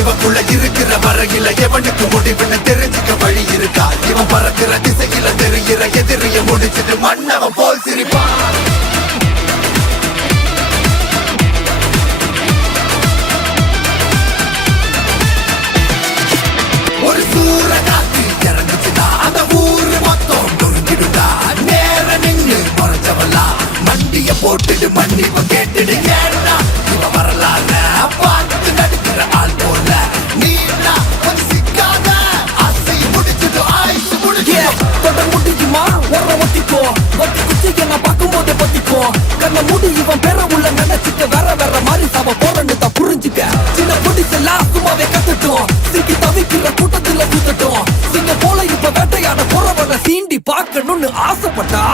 இவக்குள்ள இருக்கிற வரையில எவனுக்கு முடிவுன்னு தெரிஞ்சுக்க வழி இருக்கா? இவன் பறக்கிற திசையில தெரிகிற எதிரிய முடிச்சிட்டு மன்னவன் போல் சிரிப்பான். ஒரு சூற காத்து இறங்குச்சுடா, அந்த ஊரு மொத்தம் நொறுங்கிடுடா. நேர நின்னு மறைச்சவல்லா மண்டிய போட்டுடு, மன்னிப்ப கேட்டுடு. ஏன்னா இவ வரலாற பார்த்து நடிக்கிற ஆள் போல நீனா கொஞ்சம் சிக்காத. ஆசை முடிச்சுட்டு ஆயுசு முடிச்சு தொட முடியுமா வர ஒட்டிக்கோ. ஒட்டி குச்சி என்ன பார்க்கும் போது பத்திக்கோ. கண்ண மூடி இவன் பேர உள்ள நினைச்சுக்க வேற வேற மாதிரி சாவ போறன்னு தான் புரிஞ்சுக்க. சின்ன பொடிசெல்லாம் சும்மாவே கத்துட்டோம். சிக்கி தவிக்கிற கூட்டத்துல ஊத்தட்டும். சிங்க போல இப்ப வேட்டையாட போறவன சீண்டி பார்க்கணும்னு ஆசைப்பட்டா